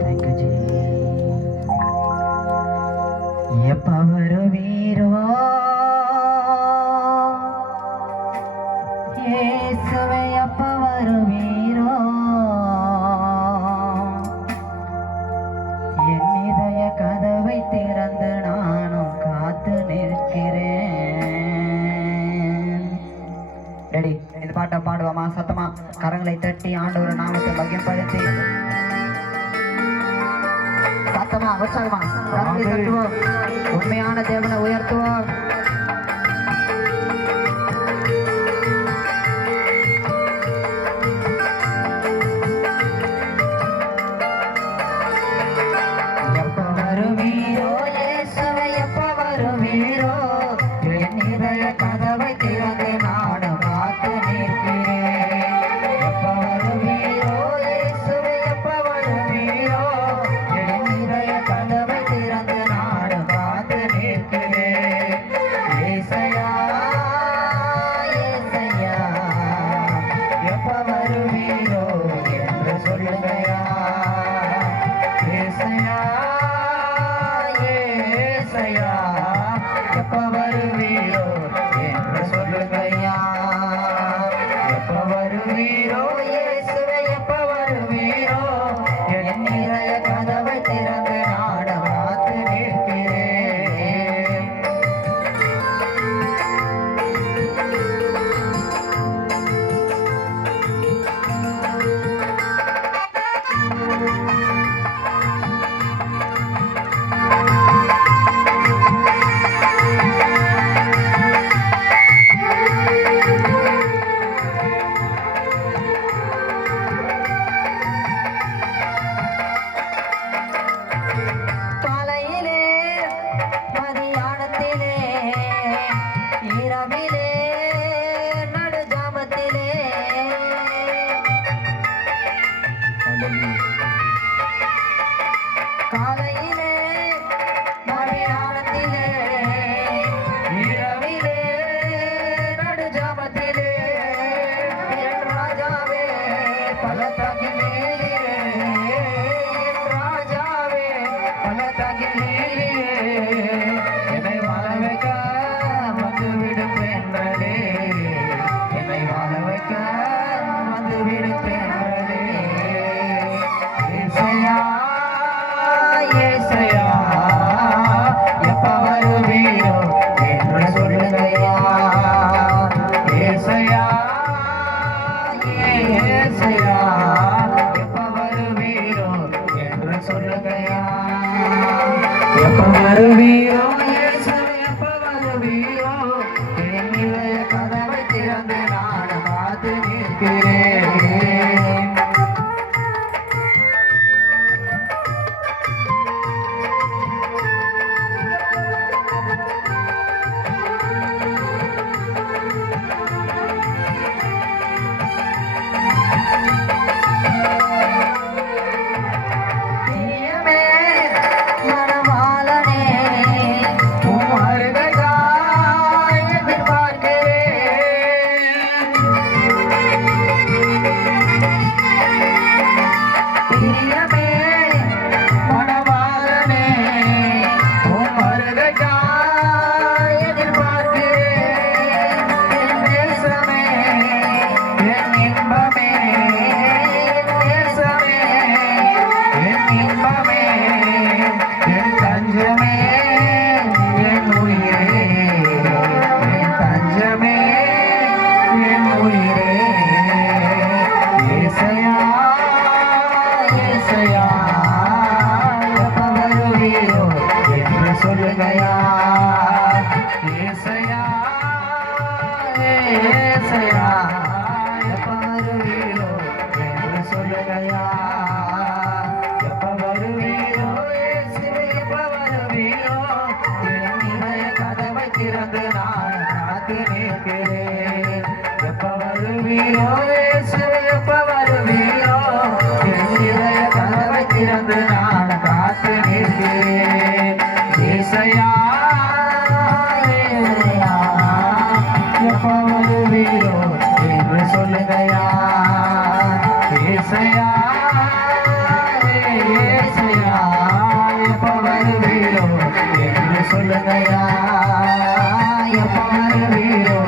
Thank you G. எப்ப வருவீரோ இயேசுவே, எப்ப வருவீரோ? என் இதய கதவை திறந்து நானும் காத்து நிற்கிறேன். ரெடி? இந்த பாட்டை பாடுவோமா? சத்தமா கரங்களை தட்டி ஆண்டவர் நாமத்தை மகிமைப்படுத்தி சத்தமா உற்சாகமா கரங்களை தட்டுவோம். உண்மையான தேவனை உயர்த்துவோம். எப்ப வருவீரோ இயேசுவே, எப்ப வருவீரோ? என் இதய கதவை திறந்து நானும் காத்து நிற்கிறேன். எப்ப வருவீரோ இயேசுவே, எப்ப வருவீரோ? என் இதய கதவை திறந்து நானும் காத்து நிற்கிறேன். ஏசையா, ஏசையா, எப்ப வருவீரோ என்று சொல்லுகையா. ஏசையா, ஏசையா, எப்ப வருவீரோ என்று சொல்லுகையா. எப்ப வருவீரோ இயேசுவே, எப்ப வருவீரோ? என் இதய கதவை திறந்து நானும் காத்து நிற்கிறேன். காலையிலே, மதியானத்திலே, இரவிலே, நடுஜாமத்திலே, காலையிலே, மதியானத்திலே, இரவிலே, நடுஜாமத்திலே, என் ராஜாவே பலத்தகிலே, என் ராஜாவே பலத்தகிலே, என்னை வாழ வைக்க வந்துவிடும் என்றே, என்னை வாழ வைக்க வந்துவிடும் என்றே. ஏசையா, ஏசையா, எப்ப வருவீரோ என்று சொல்லுகையா. ஏசையா, ஏசையா, எப்ப வருவீரோ என்று சொல்லுகையா. எப்ப வருவீரோ இயேசுவே, எப்ப வருவீரோ? என் இதய கதவை திறந்து நான் காத்து நிற்கிறேன். பிரியமே, மணவாளனே, உம் வருகைக்காய் எதிர்பார்க்கிறேன். பிரியமே, மணவாளனே, உம் வருகைக்காய் எதிர்பார்க்கிறேன். என் தேசமே, என் இன்பமே, என் தேசமே, என் இன்பமே, என் தஞ்சமே, என் உயிரே, என் தஞ்சமே, என் உயிரே. ஏசையா, ஏசையா, எப்ப வருவீரோ என்று சொல்லுகையா. ஏசையா, ஏசையா, எப்ப வருவீரோ என்று சொல்லுகையா. எப்ப வருவீரோ இயேசுவே, எப்ப வருவீரோ? என் இதய கதவை திறந்து நான் காத்து நிற்கிறேன். எப்ப வருவீரோ இயேசுவே, எப்ப வருவீரோ? என் இதய கதவை திறந்து நான் காத்து நிற்கிறேன். ஏசையா, ஏசையா, எப்ப வருவீரோ என்று சொல்லுகையா. ஏசையா, சொல்லுங்கயா எப்ப வருவீரோ